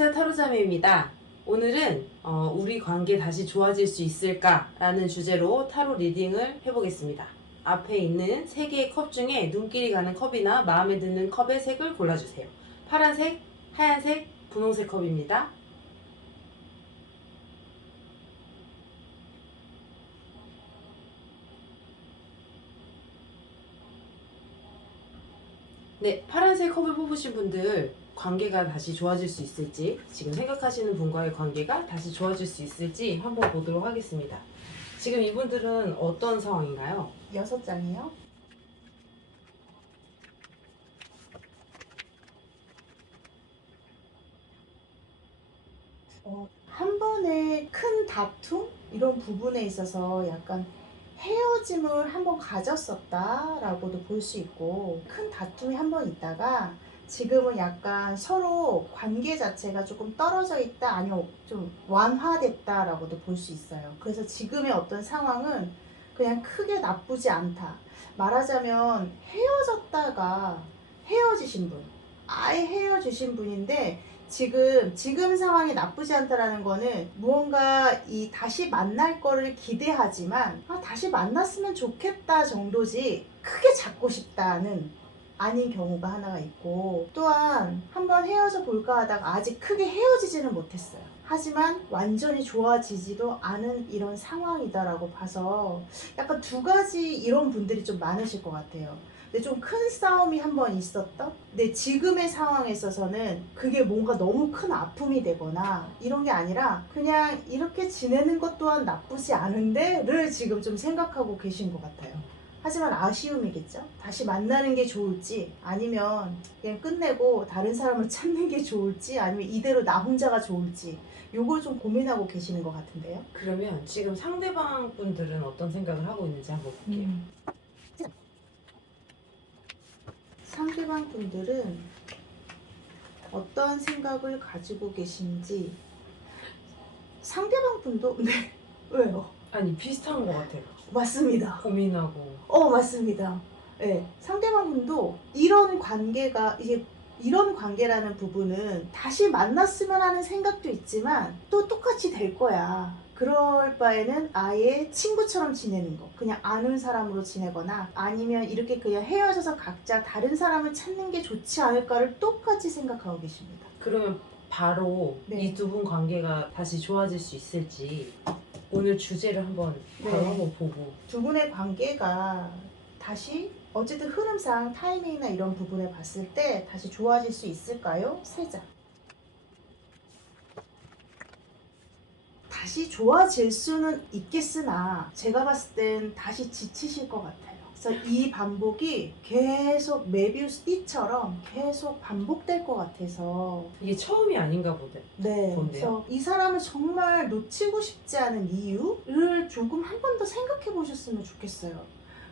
안녕하세요, 타로자매입니다. 오늘은 우리 관계 다시 좋아질 수 있을까? 라는 주제로 타로 리딩을 해보겠습니다. 앞에 있는 3개의 컵 중에 눈길이 가는 컵이나 마음에 드는 컵의 색을 골라주세요. 파란색, 하얀색, 분홍색 컵입니다. 네, 파란색 컵을 뽑으신 분들 관계가 다시 좋아질 수 있을지, 지금 생각하시는 분과의 관계가 다시 좋아질 수 있을지 한번 보도록 하겠습니다. 지금 이분들은 어떤 상황인가요? 6장이요. 한 번의 큰 다툼? 이런 부분에 있어서 약간 헤어짐을 한 번 가졌었다라고도 볼 수 있고, 큰 다툼이 한 번 있다가 지금은 약간 서로 관계 자체가 조금 떨어져 있다, 아니면 좀 완화됐다라고도 볼 수 있어요. 그래서 지금의 어떤 상황은 그냥 크게 나쁘지 않다. 말하자면 헤어졌다가 헤어지신 분, 아예 헤어지신 분인데 지금 상황이 나쁘지 않다라는 거는 무언가 이 다시 만날 거를 기대하지만 다시 만났으면 좋겠다 정도지 크게 잡고 싶다는 아닌 경우가 하나가 있고, 또한 한번 헤어져 볼까 하다가 아직 크게 헤어지지는 못했어요. 하지만 완전히 좋아지지도 않은 이런 상황이다라고 봐서 약간 두 가지 이런 분들이 좀 많으실 것 같아요. 근데 좀 큰 싸움이 한 번 있었던? 근데 지금의 상황에 있어서는 그게 뭔가 너무 큰 아픔이 되거나 이런 게 아니라 그냥 이렇게 지내는 것 또한 나쁘지 않은데 를 지금 좀 생각하고 계신 것 같아요. 하지만 아쉬움이겠죠? 다시 만나는 게 좋을지, 아니면 그냥 끝내고 다른 사람을 찾는 게 좋을지, 아니면 이대로 나 혼자가 좋을지, 요걸 좀 고민하고 계시는 것 같은데요. 그러면 지금 상대방 분들은 어떤 생각을 하고 있는지 한번 볼게요. 상대방 분들은 어떤 생각을 가지고 계신지. 상대방 분도 네, 왜요? 아니, 비슷한 것 같아요. 맞습니다. 고민하고. 맞습니다. 네, 상대방 분도 이런 관계가 이게 이런 관계라는 부분은 다시 만났으면 하는 생각도 있지만 또 똑같이 될 거야. 그럴 바에는 아예 친구처럼 지내는 거, 그냥 아는 사람으로 지내거나 아니면 이렇게 그냥 헤어져서 각자 다른 사람을 찾는 게 좋지 않을까를 똑같이 생각하고 계십니다. 그러면 바로 네. 이 두 분 관계가 다시 좋아질 수 있을지 오늘 주제를 한번 바로 네. 한번 보고. 두 분의 관계가 다시 어쨌든 흐름상 타이밍이나 이런 부분을 봤을 때 다시 좋아질 수 있을까요? 3장. 다시 좋아질 수는 있겠으나 제가 봤을 땐 다시 지치실 것 같아요. 그래서 이 반복이 계속 메비우스 띠처럼 계속 반복될 것 같아서. 이게 처음이 아닌가 보네. 네, 뭔데요? 그래서 이 사람을 정말 놓치고 싶지 않은 이유를 조금 한 번 더 생각해 보셨으면 좋겠어요.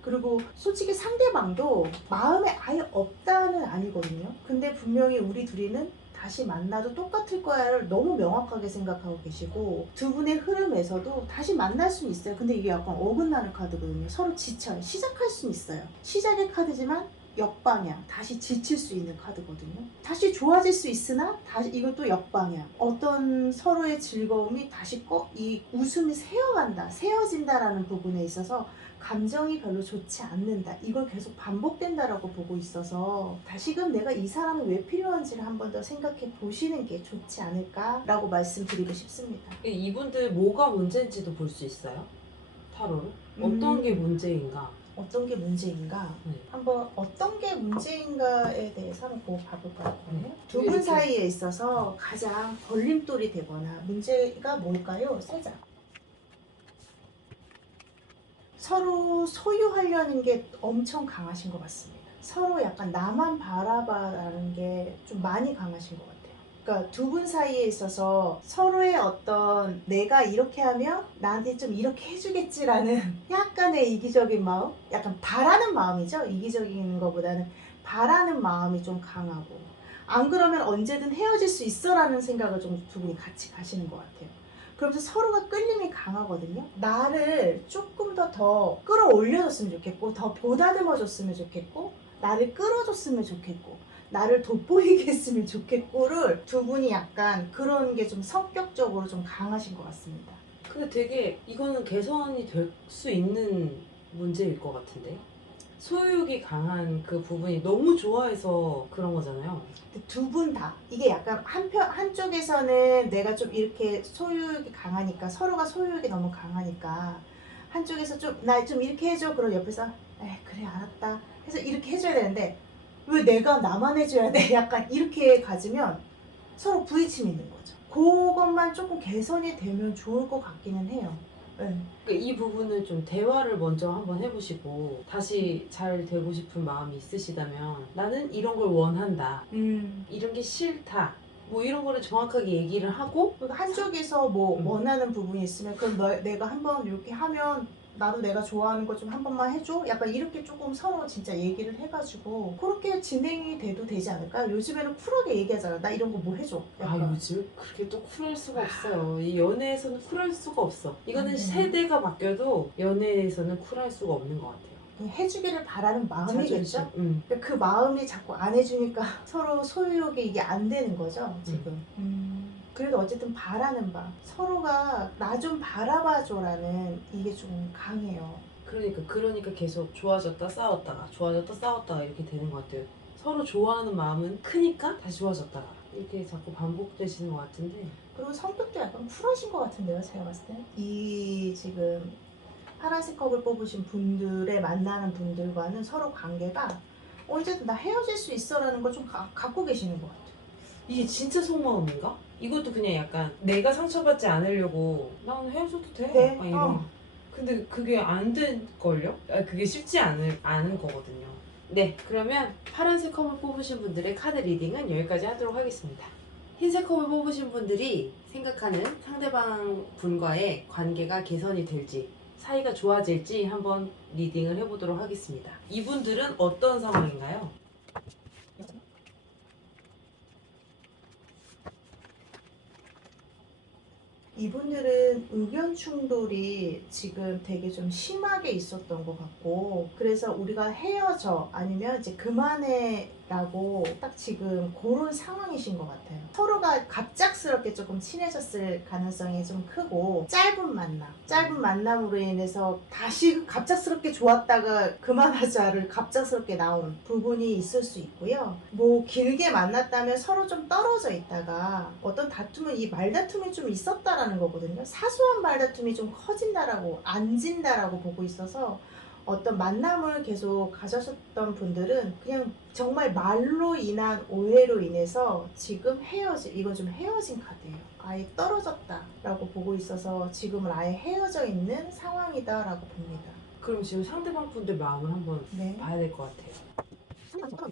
그리고 솔직히 상대방도 마음에 아예 없다는 아니거든요. 근데 분명히 우리 둘이는 다시 만나도 똑같을 거야를 너무 명확하게 생각하고 계시고, 두 분의 흐름에서도 다시 만날 수는 있어요. 근데 이게 약간 어긋나는 카드거든요. 서로 지쳐요. 시작할 수는 있어요. 시작의 카드지만 역방향, 다시 지칠 수 있는 카드거든요. 다시 좋아질 수 있으나 다시 이것도 역방향. 어떤 서로의 즐거움이 다시 이 웃음이 새어진다라는 부분에 있어서 감정이 별로 좋지 않는다. 이걸 계속 반복된다라고 보고 있어서 다시금 내가 이 사람이 왜 필요한지를 한 번 더 생각해 보시는 게 좋지 않을까라고 말씀드리고 싶습니다. 이분들 뭐가 문제인지도 볼 수 있어요? 타로로? 어떤 게 문제인가? 어떤 게 문제인가? 네. 한번 어떤 게 문제인가에 대해서 한번 봐볼까요? 네. 두 분 사이에 있어서 가장 걸림돌이 되거나 문제가 뭘까요? 3장. 서로 소유하려는 게 엄청 강하신 것 같습니다. 서로 약간 나만 바라봐라는 게 좀 많이 강하신 것 같아요. 그러니까 두 분 사이에 있어서 서로의 어떤 내가 이렇게 하면 나한테 좀 이렇게 해주겠지라는 약간의 이기적인 마음? 약간 바라는 마음이죠. 이기적인 것보다는 바라는 마음이 좀 강하고, 안 그러면 언제든 헤어질 수 있어라는 생각을 좀 두 분이 같이 가시는 것 같아요. 그러면서 서로가 끌림이 강하거든요. 나를 조금 더 끌어올려줬으면 좋겠고, 더 보다듬어줬으면 좋겠고, 나를 끌어줬으면 좋겠고, 나를 돋보이게 했으면 좋겠고를 두 분이 약간 그런 게 좀 성격적으로 좀 강하신 것 같습니다. 근데 되게 이거는 개선이 될 수 있는 문제일 것 같은데. 소유욕이 강한 그 부분이 너무 좋아해서 그런 거잖아요. 두 분 다 이게 약간 한쪽에서는 내가 좀 이렇게 소유욕이 강하니까 서로가 소유욕이 너무 강하니까 한쪽에서 좀 나 좀 이렇게 해줘 그럼 옆에서 에 그래 알았다 해서 이렇게 해줘야 되는데 왜 내가 나만 해줘야 돼 약간 이렇게 가지면 서로 부딪힘이 있는 거죠. 그것만 조금 개선이 되면 좋을 것 같기는 해요. 네. 그러니까 이 부분을 좀 대화를 먼저 한번 해보시고 다시 잘 되고 싶은 마음이 있으시다면 나는 이런 걸 원한다. 이런 게 싫다. 뭐 이런 거를 정확하게 얘기를 하고 그리고 한쪽에서 뭐 음. 원하는 부분이 있으면 그럼 내가 한번 이렇게 하면 나도 내가 좋아하는 거 좀 한 번만 해줘? 약간 이렇게 조금 서로 진짜 얘기를 해가지고 그렇게 진행이 돼도 되지 않을까? 요즘에는 쿨하게 얘기하잖아. 나 이런 거 뭐 해줘? 아 약간. 요즘 그렇게 또 쿨할 수가 없어요. 이 연애에서는 쿨할 수가 없어. 이거는 음. 세대가 바뀌어도 연애에서는 쿨할 수가 없는 것 같아요. 해주기를 바라는 마음이겠죠? 자존심. 그러니까 그 마음이 자꾸 안 해주니까 서로 소유욕이 이게 안 되는 거죠, 지금. 그래도 어쨌든 바라는 바. 서로가 나 좀 바라봐줘라는 이게 좀 강해요. 그러니까 계속 좋아졌다 싸웠다가 좋아졌다 싸웠다가 이렇게 되는 것 같아요. 서로 좋아하는 마음은 크니까 다시 좋아졌다가 이렇게 자꾸 반복되시는 것 같은데. 그리고 성격도 약간 쿨하신 것 같은데요, 제가 봤을 때. 이 지금 파란색 컵을 뽑으신 분들의 만나는 분들과는 서로 관계가 언제든 나 헤어질 수 있어라는 걸 좀 갖고 계시는 것 같아요. 이게 진짜 속마음인가? 이것도 그냥 약간 내가 상처받지 않으려고 난 헤어져도 돼. 네, 막 이런. 근데 그게 안 될걸요? 그게 쉽지 않은 거거든요. 네, 그러면 파란색 컵을 뽑으신 분들의 카드 리딩은 여기까지 하도록 하겠습니다. 흰색 컵을 뽑으신 분들이 생각하는 상대방 분과의 관계가 개선이 될지 사이가 좋아질지 한번 리딩을 해보도록 하겠습니다. 이분들은 어떤 상황인가요? 이분들은 의견 충돌이 지금 되게 좀 심하게 있었던 것 같고, 그래서 우리가 헤어져 아니면 이제 그만해 라고 딱 지금 그런 상황이신 것 같아요. 서로가 갑작스럽게 조금 친해졌을 가능성이 좀 크고, 짧은 만남으로 인해서 다시 갑작스럽게 좋았다가 그만하자를 갑작스럽게 나온 부분이 있을 수 있고요. 뭐 길게 만났다면 서로 좀 떨어져 있다가 어떤 다툼은 이 말다툼이 좀 있었다라는 거거든요. 사소한 말다툼이 좀 커진다라고 안 진다라고 보고 있어서 어떤 만남을 계속 가졌었던 분들은 그냥 정말 말로 인한 오해로 인해서 지금 이건 좀 헤어진 카드예요. 아예 떨어졌다라고 보고 있어서 지금은 아예 헤어져 있는 상황이다라고 봅니다. 그럼 지금 상대방 분들 마음을 한번 네. 봐야 될 것 같아요.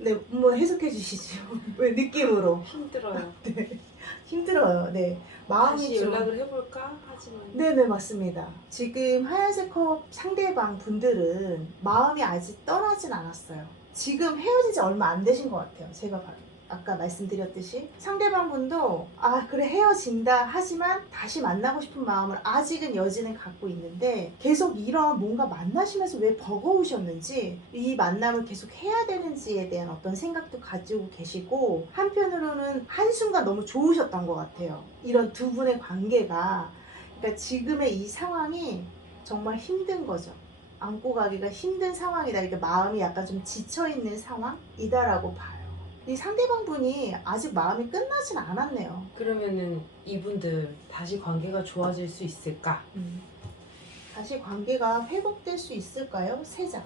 네, 뭐 해석해 주시죠. 왜 느낌으로? 힘들어요. 네. 힘들어요. 네. 마음이 다시 좀. 연락을 해볼까 하지만 네네, 맞습니다. 지금 하얀색 컵 상대방 분들은 마음이 아직 떠나진 않았어요. 지금 헤어진 지 얼마 안 되신 것 같아요. 제가 아까 말씀드렸듯이 상대방 분도 아 그래 헤어진다 하지만 다시 만나고 싶은 마음을 아직은 여지는 갖고 있는데 계속 이런 뭔가 만나시면서 왜 버거우셨는지 이 만남을 계속 해야 되는지에 대한 어떤 생각도 가지고 계시고 한편으로는 한순간 너무 좋으셨던 것 같아요. 이런 두 분의 관계가 그러니까 지금의 이 상황이 정말 힘든 거죠. 안고 가기가 힘든 상황이다. 이렇게 마음이 약간 좀 지쳐있는 상황이다라고 봐요. 이 상대방 분이 아직 마음이 끝나진 않았네요. 그러면은 이분들 다시 관계가 좋아질 수 있을까? 다시 관계가 회복될 수 있을까요? 3장.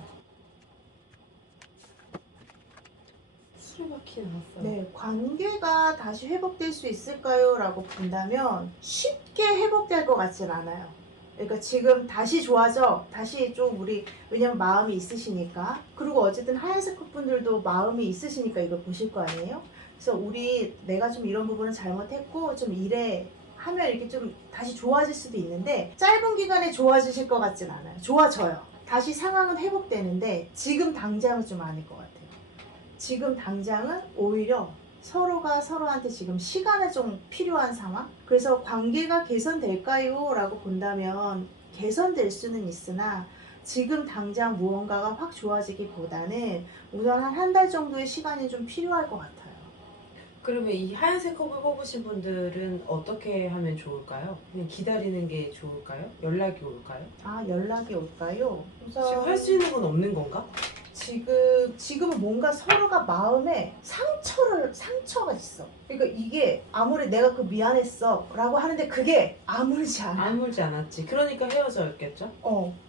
수레바퀴 나왔어요. 네, 관계가 다시 회복될 수 있을까요? 라고 본다면 쉽게 회복될 것 같진 않아요. 그러니까 지금 다시 좋아져. 다시 좀 왜냐면 마음이 있으시니까. 그리고 어쨌든 하얀색 커플들도 마음이 있으시니까 이걸 보실 거 아니에요? 그래서 내가 좀 이런 부분은 잘못했고 좀 이래 하면 이렇게 좀 다시 좋아질 수도 있는데 짧은 기간에 좋아지실 것 같진 않아요. 좋아져요. 다시 상황은 회복되는데 지금 당장은 좀 아닐 것 같아요. 지금 당장은 오히려 서로가 서로한테 지금 시간이 좀 필요한 상황? 그래서 관계가 개선될까요? 라고 본다면 개선될 수는 있으나 지금 당장 무언가가 확 좋아지기보다는 우선 한 달 정도의 시간이 좀 필요할 것 같아요. 그러면 이 하얀색 컵을 뽑으신 분들은 어떻게 하면 좋을까요? 그냥 기다리는 게 좋을까요? 연락이 올까요? 아, 연락이 올까요? 우선 지금 할 수 있는 건 없는 건가? 지금은 뭔가 서로가 마음에 상처가 있어. 그러니까 이게 아무리 내가 그 미안했어 라고 하는데 그게 아물지 않아. 아물지 않았지. 그러니까 헤어졌겠죠?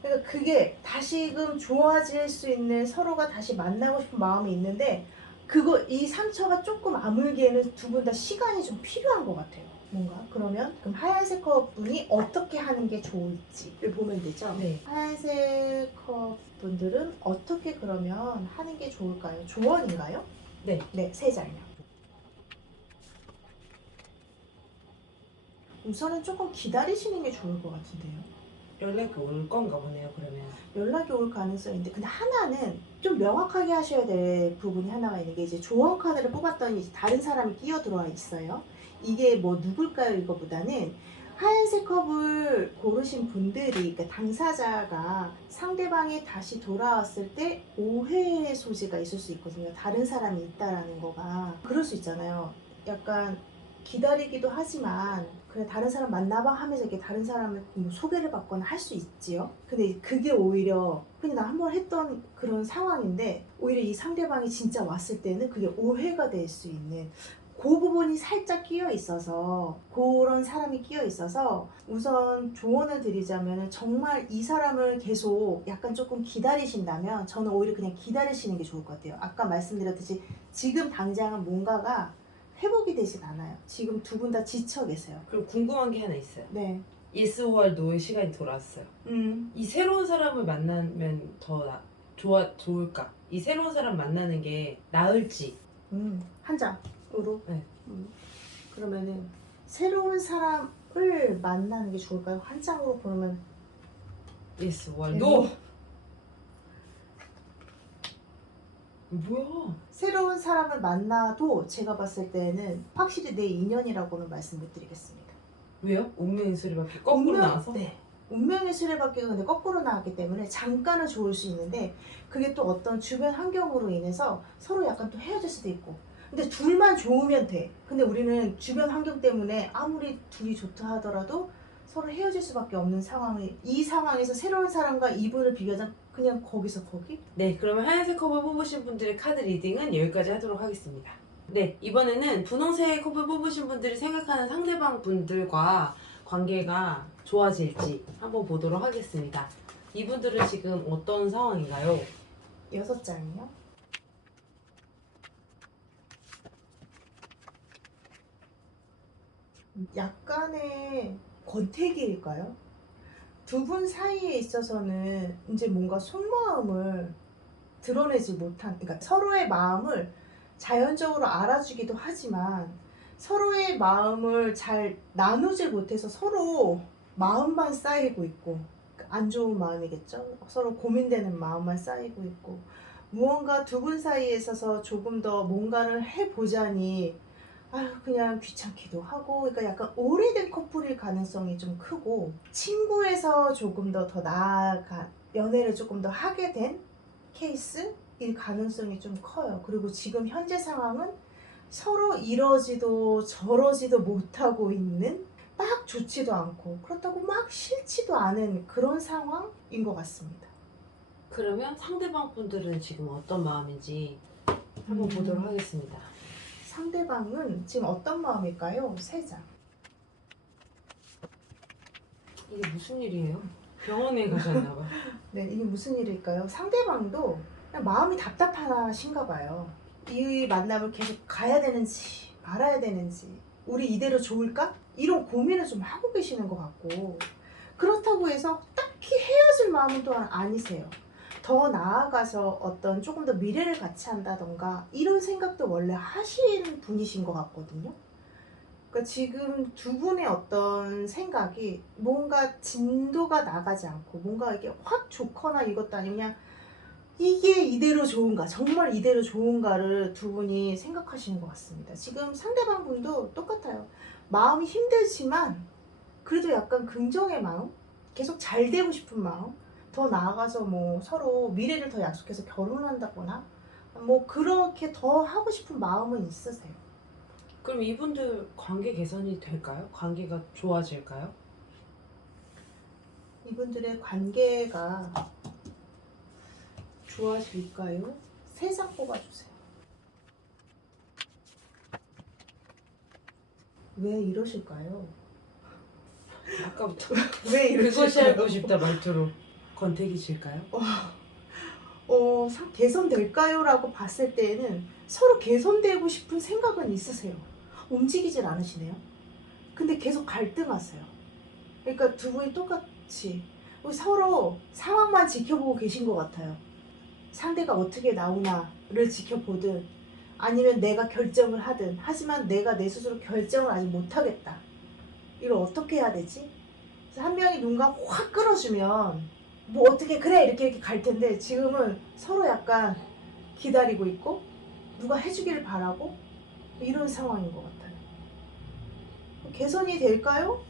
그러니까 그게 다시금 좋아질 수 있는 서로가 다시 만나고 싶은 마음이 있는데 이 상처가 조금 아물기에는 두 분 다 시간이 좀 필요한 것 같아요. 뭔가 그러면 그럼 하얀색 컵 분이 어떻게 하는 게 좋을지를 보면 되죠. 네. 하얀색 컵 분들은 어떻게 그러면 하는 게 좋을까요? 조언인가요? 네. 네, 세 장면. 우선은 조금 기다리시는 게 좋을 것 같은데요. 연락이 올 건가 보네요, 그러면. 연락이 올 가능성이 있는데 근데 하나는 좀 명확하게 하셔야 될 부분이 하나가 있는 게 이제 조언 카드를 뽑았더니 이제 다른 사람이 끼어 들어와 있어요. 이게 뭐 누굴까요? 이거보다는 하얀색 컵을 고르신 분들이 그러니까 당사자가 상대방이 다시 돌아왔을 때 오해의 소지가 있을 수 있거든요. 다른 사람이 있다라는 거가 그럴 수 있잖아요. 약간 기다리기도 하지만 그래 다른 사람 만나봐 하면서 이렇게 다른 사람을 뭐 소개를 받거나 할 수 있지요. 근데 그게 오히려 그냥 나 한 번 했던 그런 상황인데 오히려 이 상대방이 진짜 왔을 때는 그게 오해가 될 수 있는 그 부분이 살짝 끼어 있어서 그런 사람이 끼어 있어서 우선 조언을 드리자면 정말 이 사람을 계속 약간 조금 기다리신다면 저는 오히려 그냥 기다리시는 게 좋을 것 같아요. 아까 말씀드렸듯이 지금 당장은 뭔가가 회복이 되진 않아요. 지금 두 분 다 지쳐 계세요. 그리고 궁금한 게 하나 있어요. 네. yes or no의 시간이 돌아왔어요. 이 새로운 사람을 만나면 더 좋을까? 이 새로운 사람 만나는 게 나을지. 한 장으로. 네. 그러면은 새로운 사람을 만나는 게 좋을까요? 한 장으로 보면 yes or 네. no. 뭐야? 새로운 사람을 만나도 제가 봤을 때는 확실히 내 인연이라고는 말씀 못 드리겠습니다. 왜요? 운명의 수레바퀴 거꾸로 나와서? 네. 운명의 수레바퀴가 근데 거꾸로 나왔기 때문에 잠깐은 좋을 수 있는데 그게 또 어떤 주변 환경으로 인해서 서로 약간 또 헤어질 수도 있고 근데 둘만 좋으면 돼. 근데 우리는 주변 환경 때문에 아무리 둘이 좋다 하더라도 서로 헤어질 수밖에 없는 이 상황에서 새로운 사람과 이분을 비교하자 그냥 거기서 거기? 네, 그러면 하얀색 컵을 뽑으신 분들의 카드 리딩은 여기까지 하도록 하겠습니다. 네, 이번에는 분홍색 컵을 뽑으신 분들이 생각하는 상대방 분들과 관계가 좋아질지 한번 보도록 하겠습니다. 이분들은 지금 어떤 상황인가요? 6장이요. 약간의 권태기일까요? 두 분 사이에 있어서는 이제 뭔가 속마음을 드러내지 못한, 그러니까 서로의 마음을 자연적으로 알아주기도 하지만 서로의 마음을 잘 나누질 못해서 서로 마음만 쌓이고 있고 안 좋은 마음이겠죠. 서로 고민되는 마음만 쌓이고 있고 무언가 두 분 사이에 있어서 조금 더 뭔가를 해보자니 그냥 귀찮기도 하고 그러니까 약간 오래된 커플일 가능성이 좀 크고 친구에서 조금 더 나아가 연애를 조금 더 하게 된 케이스일 가능성이 좀 커요. 그리고 지금 현재 상황은 서로 이러지도 저러지도 못하고 있는 막 좋지도 않고 그렇다고 막 싫지도 않은 그런 상황인 것 같습니다. 그러면 상대방 분들은 지금 어떤 마음인지 한번 보도록 하겠습니다. 상대방은 지금 어떤 마음일까요? 3장. 이게 무슨 일이에요? 병원에 가셨나봐요. 네, 이게 무슨 일일까요? 상대방도 그냥 마음이 답답하신가 봐요. 이 만남을 계속 가야 되는지 말아야 되는지 우리 이대로 좋을까? 이런 고민을 좀 하고 계시는 것 같고 그렇다고 해서 딱히 헤어질 마음은 또한 아니세요. 더 나아가서 어떤 조금 더 미래를 같이 한다던가 이런 생각도 원래 하시는 분이신 것 같거든요. 그러니까 지금 두 분의 어떤 생각이 뭔가 진도가 나가지 않고 뭔가 이게 확 좋거나 이것도 아니고 그냥 이게 이대로 좋은가 정말 이대로 좋은가를 두 분이 생각하시는 것 같습니다. 지금 상대방 분도 똑같아요. 마음이 힘들지만 그래도 약간 긍정의 마음 계속 잘 되고 싶은 마음 더 나아가서 뭐 서로 미래를 더 약속해서 결혼한다거나 뭐 그렇게 더 하고 싶은 마음은 있으세요. 그럼 이분들 관계 개선이 될까요? 관계가 좋아질까요? 이분들의 관계가 좋아질까요? 3장 뽑아주세요. 왜 이러실까요? 아까부터 왜 그것이 알고 이러실까요? 싶다 말투로 권태기 질까요? 개선될까요? 라고 봤을 때에는 서로 개선되고 싶은 생각은 있으세요. 움직이질 않으시네요. 근데 계속 갈등하세요. 그러니까 두 분이 똑같이 서로 상황만 지켜보고 계신 것 같아요. 상대가 어떻게 나오나를 지켜보든 아니면 내가 결정을 하든, 하지만 내가 내 스스로 결정을 아직 못하겠다. 이걸 어떻게 해야 되지? 그래서 한 명이 누군가 확 끌어주면 뭐 어떻게 그래 이렇게 갈 텐데, 지금은 서로 약간 기다리고 있고 누가 해주기를 바라고 이런 상황인 것 같아요. 개선이 될까요?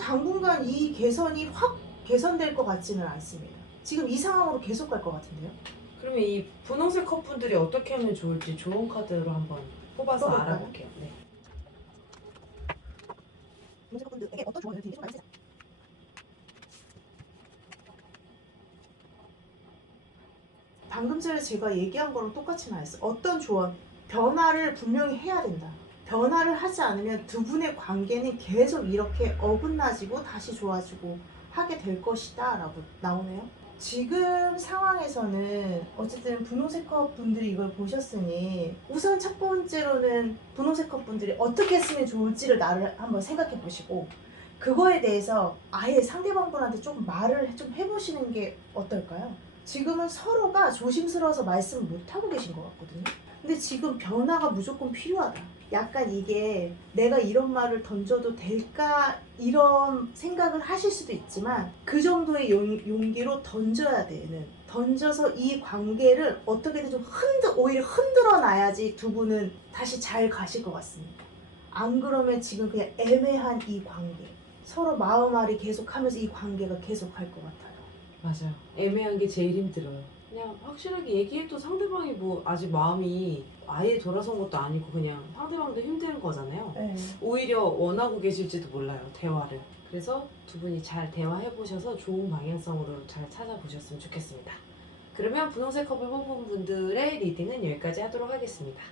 당분간 이 개선이 확 개선될 것 같지는 않습니다. 지금 이 상황으로 계속 갈 것 같은데요. 그러면 이 분홍색 컵분들이 어떻게 하면 좋을지 좋은 카드로 한번 뽑아서 뽑아볼까요? 알아볼게요. 네. 분들에게 어떤 조언을 드리는지 좀 알려주세요. 방금 전에 제가 얘기한 거랑 똑같이 나왔어요. 어떤 조언, 변화를 분명히 해야 된다. 변화를 하지 않으면 두 분의 관계는 계속 이렇게 어긋나지고 다시 좋아지고 하게 될 것이다 라고 나오네요. 지금 상황에서는 어쨌든 분홍색 컵 분들이 이걸 보셨으니 우선 첫 번째로는 분홍색 컵 분들이 어떻게 했으면 좋을지를 나를 한번 생각해 보시고, 그거에 대해서 아예 상대방분한테 조금 말을 좀 해보시는 게 어떨까요? 지금은 서로가 조심스러워서 말씀을 못하고 계신 것 같거든요. 근데 지금 변화가 무조건 필요하다. 약간 이게 내가 이런 말을 던져도 될까 이런 생각을 하실 수도 있지만, 그 정도의 용기로 던져야 되는, 던져서 이 관계를 어떻게든 좀 오히려 흔들어 놔야지 두 분은 다시 잘 가실 것 같습니다. 안 그러면 지금 그냥 애매한 이 관계, 서로 마음앓이 계속하면서 이 관계가 계속 갈 것 같아요. 맞아요. 애매한 게 제일 힘들어요. 그냥 확실하게 얘기해도 상대방이 뭐 아직 마음이 아예 돌아선 것도 아니고 그냥 상대방도 힘든 거잖아요. 네. 오히려 원하고 계실지도 몰라요, 대화를. 그래서 두 분이 잘 대화해보셔서 좋은 방향성으로 잘 찾아보셨으면 좋겠습니다. 그러면 분홍색 컵을 뽑은 분들의 리딩은 여기까지 하도록 하겠습니다.